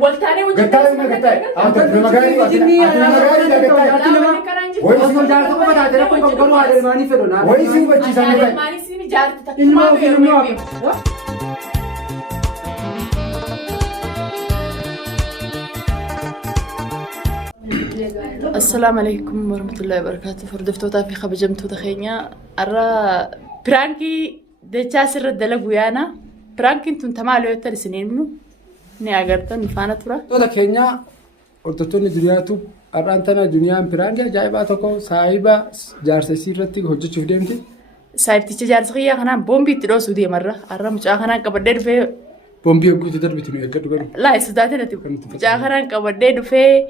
والتاني وجهي قتال ما قتال أنت المجال ويسوي جارته ما تعرف كم كانوا على الماني فلونا ويسوي بتشي سامي الماني سيني جارته إنما في إنما السلام عليكم ورحمة الله وبركاته. فردفتوتا في خبجمتو تخينيا أرى برانكي دجا سر الدلق ويانا برانكي انتم تمالو يتر سنين منو ني أغرتن نفانا ترى تودا كينيا أرتوني دنياتو أرانتنا دنيا برانكي جايباتكو سايبا جارسي سيرتي هجة شوف ديمتي سايبتي جارسيا خنا بومبي تروسو دي مرة أرى مش خنا كبدر في بومبي أقول تدرب تنو يكتب لا يسداتي نتي جاخنا كبدر في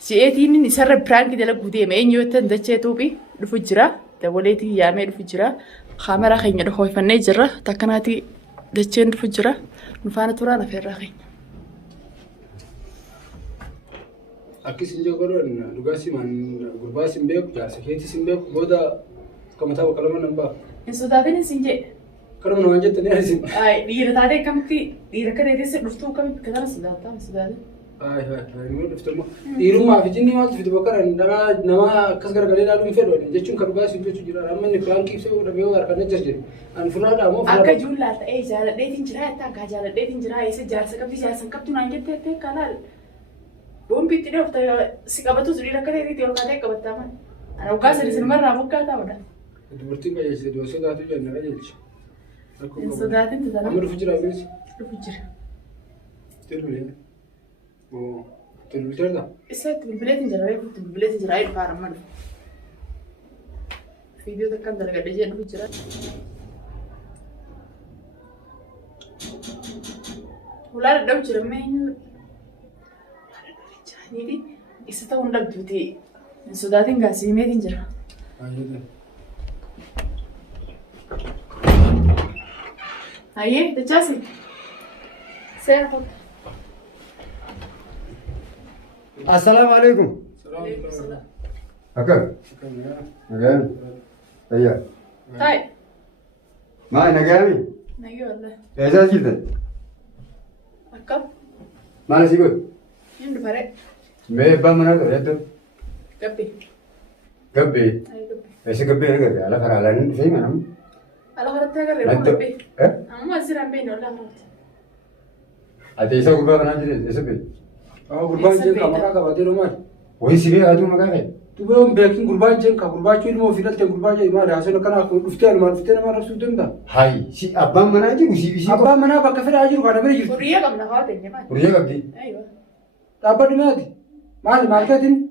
سيئتين نسر برانكي دلق ودي ما ينيوتن دچه توبي دفجرا دولتي يامي دفجرا خامرا خيني دخوي فني جرا تكناتي دچين دفجرا نفانا تورا نفير خين أكيد سنجو كرون لغاسي من غرباسي مبيك جاسي كيتي سنبيك بودا كمتا وكلامنا نبا إنسوداتين سنجي كلام نوانجت تاني هسين أي دير تادي كمتي دير كده ديسي نفتو كم كذا سوداتا سوداتين هاي نقول نفترما يروم ما في جني ما في تبكر نما كسر قليل على مفيد ولا جتشون كرباس يبي تجرا أما نفلان كيف سووا ربيو أركان نجسد أنا فلان أمو فلان أكا جولا إيه جال ديتين جرا تانك جال ديتين جرا يسي جال سكبتي جال سكبتو نانجت تي كلال بوم بيتني وقت سكبتو زريرا كده دي تيو كده كبتة ما أنا وكاس اللي سنمر رابو كده ولا دبرتي ما يجلس دوسة داتو جنة جلش إنسوداتين تدرا أمر فجرا بيس فجر تلولي أو تلولي تردا إسات بالبلاد جرا يفوت بالبلاد جرا يفارم مر فيديو ده كان درجة دجاج فجرا ولا دم جرا مين نيدي إسات وندم توتي إنسوداتين قاسي مين جرا هاي تجاسي سير فوت السلام عليكم. السلام أكل. نجامي. أيوة. طيب ما نجامي. نجي والله إيش جدا. أكب ما نسيقول. يندو فرق ما بمنا كذا. كبي كبي. أي كبي إيش كبي نقدر على فرالان في منهم. على خرط تاجر أنت. ريبو كبي إيه؟ أما زين عم بينه ولا خرط أتيسا كبا كنا جد إيش بي. أو قربان جن كمكا كبادي رومان وهي سبي أدو مكانه. تبغون بيكين قربان جن كقربان شو المو فيدال تين قربان جن ما رأسنا كنا نفتح ما نفتح ما رأسوا تندا هاي شيء أبا منا جي وشي بيشي. أبا منا بكفر أجر كنا بريج كوريا كم نهار تاني ما وريا كبدي. أيوة أبا دمادي ما كاتين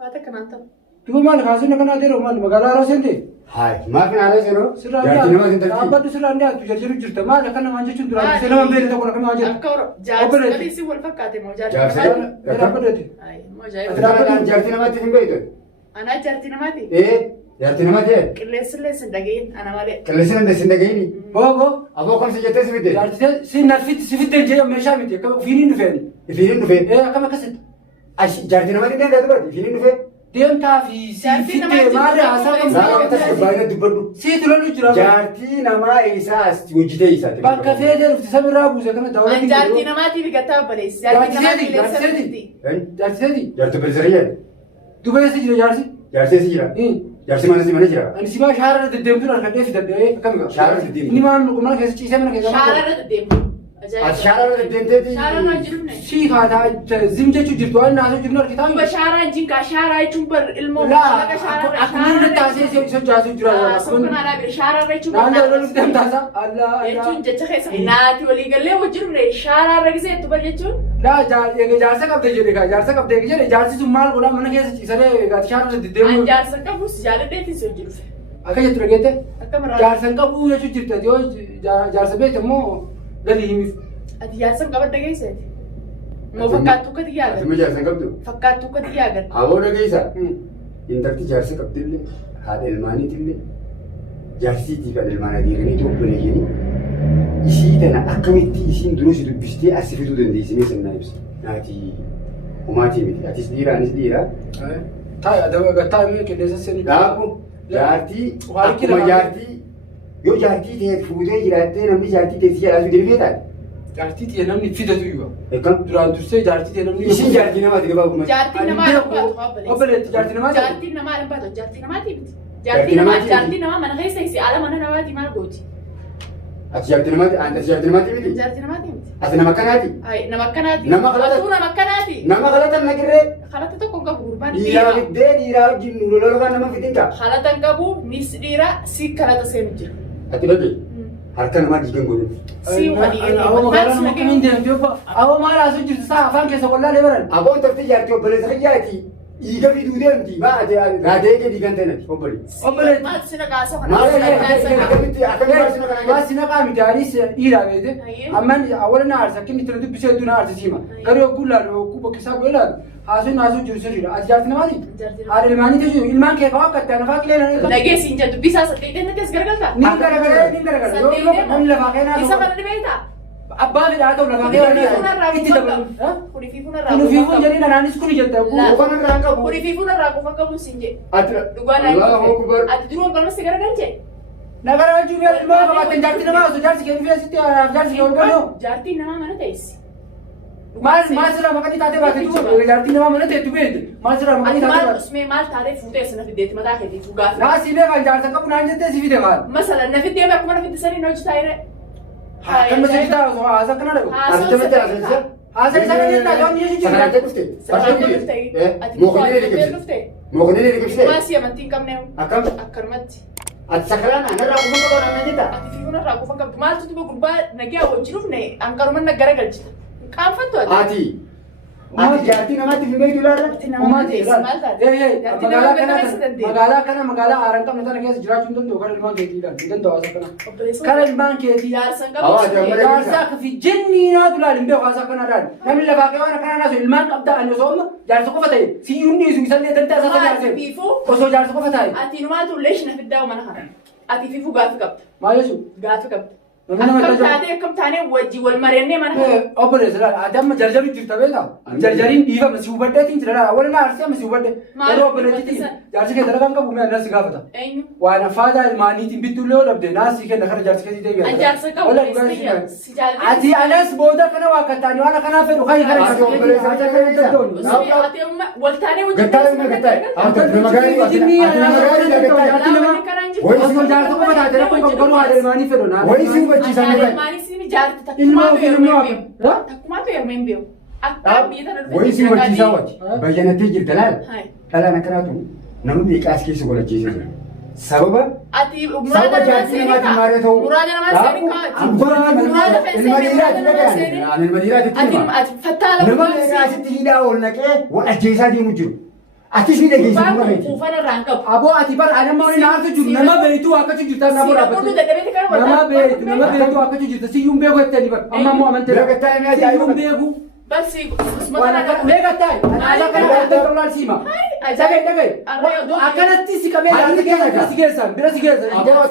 هذا كمان تب تبغى ما نخاسنا كنا ديرو ما مقالة راسنتي هاي ما في ناس يرو. جاتي نما سنتر. أبا دسرا عندي تجرب جرت ما لكنا ما جت تندرا سلام بيري تقول كنا ما جت أكور جالس كذي سوى الفكاتي مو جالس أبا دتي أي مو جاي جاتي نما تفهم بيتو. أنا جارتي نماتي إيه. جاتي نما تيه. كليس دقين أنا مالي كلسنا ندسندقيني. بابا أبو كم سجتة سبتة. جارتي سين نفيت سفيت الجيم مشامتي كم فيني نفين فينين نفين. إيه كم كسر أش جارتي نما تيه ده تبغى فينين نفين. ديم تافي سفيت ما له أسا كم لا أنت سباينة دبرو. سيت لونو جرا جارتي نما إيساس وجدة إيسا. بانك فيدر في سبب رابو زي كم دولة أنا جارتي نماتي بكتاب بليس جارتي نماتي جارتي جارتي برزرية. دبي سجل جارتي جارتي سجرا. إيه جارتي ما نسي ما نجرا. أنا سبا شهر الدم ترى كده في الدم كم شهر الدم. إني ما نقول كذا شيء سمعنا كذا شارع الدم الشهر الدم شارع ما جربنا شيء هذا زمجة جرتوا أنا ناس جرنا الكتاب يبقى شارع جنكا شارع يشوفر المو لا أكون التاسيس يسوي جاسو جرا سكون على بشارع ريشوفر لا لا لا بدهم تاسا الله يجون جتخي سيناتي ولي قال له وجرب شارع رجزة تبغى يجون لا جارسة كم تجري كا جارسة كم تجري جارسة سمال ولا من كذا إسرائيل كاتشان الدم أنا جالسة كابوس جالة ديتي سجلوا أكيد ترجعته أكمل جارسة كابو يشوف جرتا ديو جارسة بيت مو قالي هم أتي جالسة كابر دقيسة مو فكاتو كديا أسمع جارسة كبدو. فكاتو كديا أبو نجيسا. إنترتي جارسة كبدي هذا الماني تلي جارسي تيجا الماني ديرني توب بنيجي إشي تنا أكملتي إشي دروس دبستي أسفتو دندي سمي سنايبس ناتي وما تيمي أتيس ديرا نس ديرا تاي أدوات قطع مين كده سنة دابو جارتي أكما جارتي يو جارتي ده فوده جراتي نمي جارتي تسيا لازم تدري فيها Jaartii ta'e namni fidatu iyyuu. Eeggam. Duraan dursee jaartii ta'e namni. Isin jaartii namaati gabaabumatti. Jaartiin namaa dhabbaatu Obboleetti jaartii namaa. Jaartiin namaa dhabbaatu jaartii namaati miti. Jaartiin namaa mana keessa isi ala mana namaati maal gooti? Ati jaartii namaati ati jaartii namaati miti. Jaartii namaati miti. Ati nama akkanaati. Nama akkanaati. Nama kalata. Nama akkanaati. Nama kalatan nagirree. Kalata tokko hin qabu gurbaan Dhiiraa fiddee dhiiraa wajjin lolookaan nama fidinta. Kalata hin qabu nis dhiira si kalata seenu jira. Ati dhagee harka namaa diigan godhu. Si wali Awwa magaalaan makkamiin deemte obbo. Awwa maal haasoo jirtu saa afaan keessa qollaalee baran. Aboon tofti jaartii obboleessa kiyyaati. Dhiiga fiduu deemti. Maa ati raadee kee diigan ta'e nati obbolee. Obboleetti. maal sina kaasa Maal kana akkamitti Waa sina qaami daanis dhiiraa beete. Amman awwala na aarsa akkinni itti dubbisee hedduu na aarsiisima. Garuu yogguu laalu yogguu bakka isaa bu'ee laalu haasuun haasuu jiru sirriidha. Ati jaartii namaati? Haadha ilmaanii ta'e jiru ilmaan kee kawaa akkatti anafaa qilee na eegatu. dhageessiin jedhu bisaa saddeetiin natti as garagaltaa. Ni garagara ni garagara. Yoo namni lafaa kee naa Isa kana dhibeetaa. abbaa fedhaa ta'u lafaa kee waan itti dabalu. Kuni fi funarraa Kun fiifuun jedhee nanaanis kun jette. Uffanni irraa qabu. Kuni fi funarraa qofa qabu siin jedhe. Ati Dhugaa Allahu Akbar. ati duruu galmasti garagalchee. Nagara wajjin biyya ilmaa qabaatan jaartii namaa osoo jaarsi kee biyya sitti jaarsi kee olgannoo. Jaartiin namaa mana teessi. Maal sirraa maqanii taatee baate duuba jaartii namaa mana teettu beekte maal sirraa maqanii taatee Maal baate. usmee maal taatee fuutee sana fiddeetti mataa keetii fugaa. Naa si beekan jaarsa qabu naan jettee si fide maal. Masala na fiddee akkuma na fidde sanii na hojii taa'ee. Kan ma si taa'u osoo haasa kana dhabu. Ati tamatti haasa'isa. Haasa isa kan jettaa joonni yesu jiru. Sagantaa dhufte. Mokonii ni liqimsite. Maasii amantii hin qabne Akkam. akkanumatti. Ati sakaraan anarraa kufa qabu nama jetta. Ati fi funarraa qofa qabdu maaltu tuba gurbaa nagaa wajjin dhufne hanqaruma na garagalchita. Qaanfattu ati. Ati. Ati jaartii namaatti hin beektu laata? Ati nama teessi maal taate? Jaartii nama beekamessa dandeenya. magaalaa kana magaalaa aaran qabne tana keessa jiraachuu hin danda'u kan ilmaan keetiidhaan hin danda'u haasa kana. Obboleessa Kana ilmaan keetii. jaarsan Awwa, qabu. jaarsa- Jaarsaa akka fi jennii naa dulaal hin beeku haasa kanarraan. Namni lafaa kee waan akkanaa naasu ilmaan qabdaa ani osoo amma jaarsa qofa ta'e siyyuun dhiisu isallee danda'a isaa Maal jaarsa. fiifuu? Osoo jaarsa qofa ta'e. Ati numaatu leeshina fiddaa mana kana. Ati fiifuu gaafi qabda. Maal jechuun? Gaafi qabda. Namni nama Akkam tajaajila- taatee akkam taanee wajji wal mari'annee mana kana. Obboleessa laala ati amma jarjaru jirta beektaa? Jarjariin dhiifama si hubaddeetiin jira laala wal na arsii amma si hubadde. Maal Yeroo obboleettiitiin hubaddisan? jaarsi kee dalagaan qabu mee annas si gaafata. Eenyu? Waan faadaa ilmaaniitiin bittullee yoo dhabde naasii kenna kana jaarsi keetii deebi'a. An jaarsa qabu Wala keessatti dhugaa yaa- ishee si jaalladhe. Ati alas booda kana waa kattaani waan akkanaa fedhu kan kana Ati obboleessa ati keessa akka danda'u. Usmee ati amma wal taanee wajjin Gattaa'e teessuma ma gattaa'e. garagalta. Ati nama gaarii ati nama gaarii dha gattaa'e. Laawwan karaan jirtu. Wayii Osoo jaarsa qofa taate rakkoon qabu garuu haadha ilmaanii fedhu naa. Wayii si hubachiisan Ati ni ilmaanis ni jaarti Ilmaa takkumaatu ofii yeroo ilmaa hin ofii. beeku. Takkumaatu yeroo hin beeku. Akka biyya tana dhufee Wayii si jira hubachiisaa gaadii. wati. Bayyanattee jirta laala. Hai. Dhalaan akkanaatu namni beekaas keessa godhachiisee jira. Sababa Ati muraada nama jaartii seenii namaatiin kaa. maaree ta'u. Muraada nama seenii kaa. Muraada feesee Ilma muraada dhiiraati nama dhaga'an. seenii. Ilma dhiiraati Ati hima. ati fattaala Nama guddaa beekaa si- asitti hidhaa ol naqee wal ajjeesaa deemu jiru. Atis ni dhageessi Gurbaan buna kun beekti. kuufana irraa hin qabu. Aboo ati bara anamma wani naartu jiru nama beeytu akkatu jirta nama Siidha dhaabbate. fudhu dadhabeeti kan wal Nama dhaabbattu beeytu nama beeytu akkatu jirta siyyuun beeku jettanii bara amma ammoo amantee. Bira gattaa'e mee ajaa'ibaa Siyyuun qaba. beeku. Barsi Waan akka meeqa taa'e anaasaa kana adda qablaan siima. Dhaga'e dhaga'e. Akkanatti si qabee jaarsa keessa bira si geessan bira si geessan.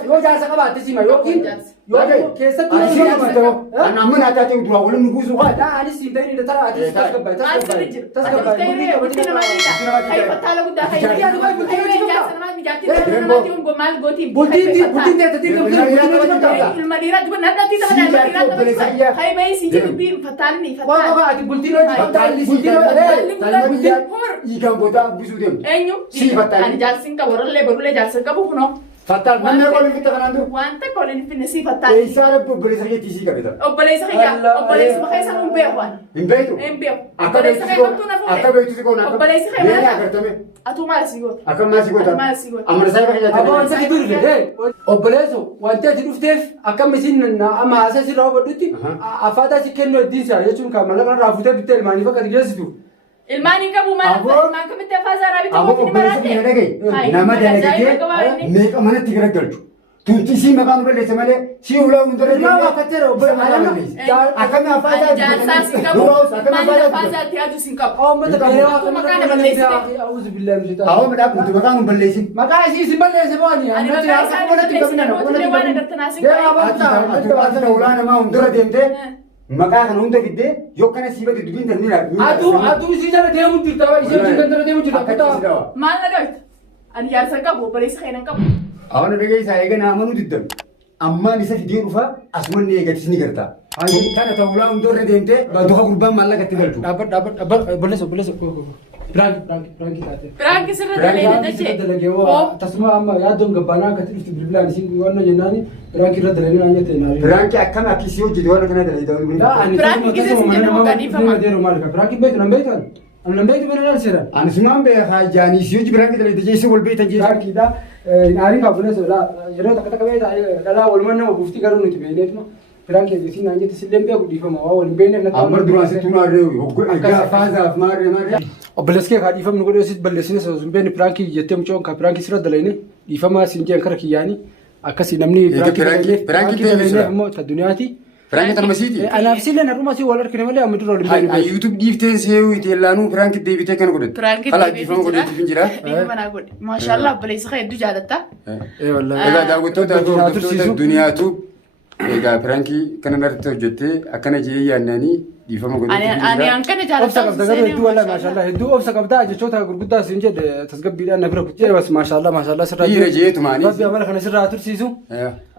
Yoo jaarsa qabaatte siima yookiin yoo keessatti Ati si qabatoo. Kan amma naa taatee duraa waliin nu buusu waa. Daa anis siin ta'in tara ati tasgabbaa'e maal sirri tasgabbaa'e jiru? tasgabbaa'e. Ati ta'ee bultii namaa dhiiga. Hayi fattaala guddaa hayi. Ati jaarsa baay'ee bultii Hayi hojii jaarsa qabda. namaa mijaatti dhala namaatti hongo maal gootiin. Bultiin teessatiin qabdi bultiin hojii qabda. Ilma dhiiraa duba nadhatti tapha ilma dhiiraa tapha. Hayi bayi si jedhu bii fattaalni Waan fattaal. qaba ati bultiin hojii qabda. Bultiin Hiikan booda bisuu deemu. Eenyu? Si fattaal. Ani jaarsin qabu warrallee barullee jaarsin qabu kunoo. Fattaal manna qola fitta kanaan dura. Wanta kooliin finne si fattaal. Eessaa rabbi obboleessa keetti isii qabita. Obboleessa kiyyaa obboleessa keessa hin beeku waan. Hin beektu. Hin beeku. Akka beektu si goona. Akka beektu si goona. Obboleessi kee Mee mana agartame. Atuu maal si goota? Akka maal si goota. Ati maal si goota? Amana isaa bakka Aboo nyaatame. wanta si durre obboleessu wanti ati dhufteef akkam isin amma haasa sirraa hubadhutti affaataa si kennu heddiinsa jechuun kan mallaqa irraa fuutee bittee ilmaaniif akka geessitu. Ilmaan hin qabu maal ilmaan kamitti afaan isaa raabita Aboo mootiin obboleessa keenya dhagaye. Nama dalagatee meeqa manatti garagalchu. Tunti si maqaan balleessa malee si ulaa hundara Ilmaa waakatteera Akkami afaan isaa jaarsaa si qabu maal afaan isaa itti yaadu si hin qabu. uummata beeraa Akkuma maqaan balleessite. Awuzu billahi min shaitaan. Awoo midhaan kuntu maqaan hin balleessin. Maqaa isii si balleesse booni. Ani maqaa isaa balleessite mootillee waan agartan asiin qabu. Ati ulaa namaa hundara deemtee maqaa kana hunda fiddee yoo kana sii bade dubbiin tan ni Atuu isii jala deemu jirta ishee ishee dandara deemu jirta. Maal na dhawita? Ani jaarsa qabu obboleessa keenya hin qabu. Awwan dhageessaa eega naa amanuu diddan. ammaan isa fidee dhufa asuman eegatis ni garta. Kana ta'ulaa hundoorra deemtee duka gurbaan maallaqa itti galchu. Dhaabbadha balleessa. Piraanki taate. Piraanki sirra dalagee tasuma amma yaaddoon gabbaanaa akkatti dhufti bilbilaan isin waan jennaani piraanki irra dalagee naan jette naari. Piraanki akkam akkisii hojjete waan kana dalagee Piraanki keessatti jedhamu gadhiifama. Piraanki beektu nan beektan. Ani nan beektu mana dhalseera. Ani sumaan beekaa jaanii si hojii piraanki dalagee jeesee wal beektan jeesee. Piraankiidha. Naarii kaabulesa yeroo takka beektaa dhalaa walumaan nama buufti garuu nuti beekneetuma. Piraanki isin naan jette silleen beeku dhiifama waa waliin beekneef natti. Amma duraan sitti maarree hoggoo egaa faazaaf maarree. Obboleeskee kaa dhiifamni godhee sit balleessine sun beekni piraanki jettee mucoon kaa piraanki sirra dalayne dhiifamaa siin jeen kara kiyyaanii akkasii namni piraanki dalayne immoo ta duniyaati. Piraanki tanuma siiti. Anaaf silleen har'uma sii wal argine malee amma dura waliin beeknu. YouTube dhiiftee seewu itti ellaanuu piraanki deebitee kan godhate. Piraanki deebitee jira. Dhiifama naa godhe. Maashaallah obboleessa kee hedduu jaalatta. Egaa daawwattoota duniyaatu egaa piraanki kana irratti hojjettee akkana jee yaannanii dhiifama godhate. Ani akkana obsa qabda garuu hedduu walaa maashaallah hedduu obsa qabda jechoota gurguddaa siin jedhe tasgabbiidhaan na bira kuchee bas maashaallah sirraa dhiira jeetumaanii rabbi amala kana sirraa tursiisu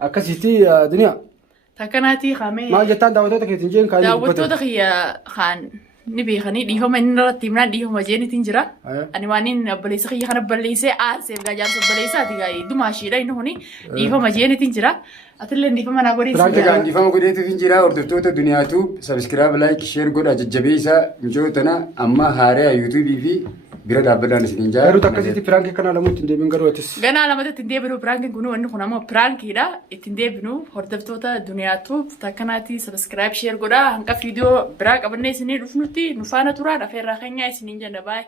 akkasitti duniyaa takkanaati qaamee maal jettaan daawwattoota keetiin jeen kaanii daawwattoota kiyya kaan ni beekanii dhiifama inni irratti himnaan dhiifama jeenitiin jira ani waan inni obboleessa kiyya kana balleessee aarseef gajaarsa obboleessaati gaa'ee dumaashiidha inni kuni dhiifama jeenitiin jira atillee dhiifama naa godheessi jira dhiifama godheetiin jira hordoftoota duniyaatu sabiskiraab laayik sheer godha jajjabeessa mijootana amma haaraa yuutuubii fi bira dhaabbadhaan isiniin jaa garuu akkasitti piraanki kana lamu ittiin deebiin garuu atis ganaa lamatti ittiin deebinu piraankiin kun wanni kun ammoo piraankiidha ittiin deebinu hordoftoota duniyaatu takkanaati sabiskiraab sheer godha hanqa viidiyoo biraa qabannee isinii dhufnutti nu faana turaa dhafeerraa keenyaa isiniin jenna baay'ee.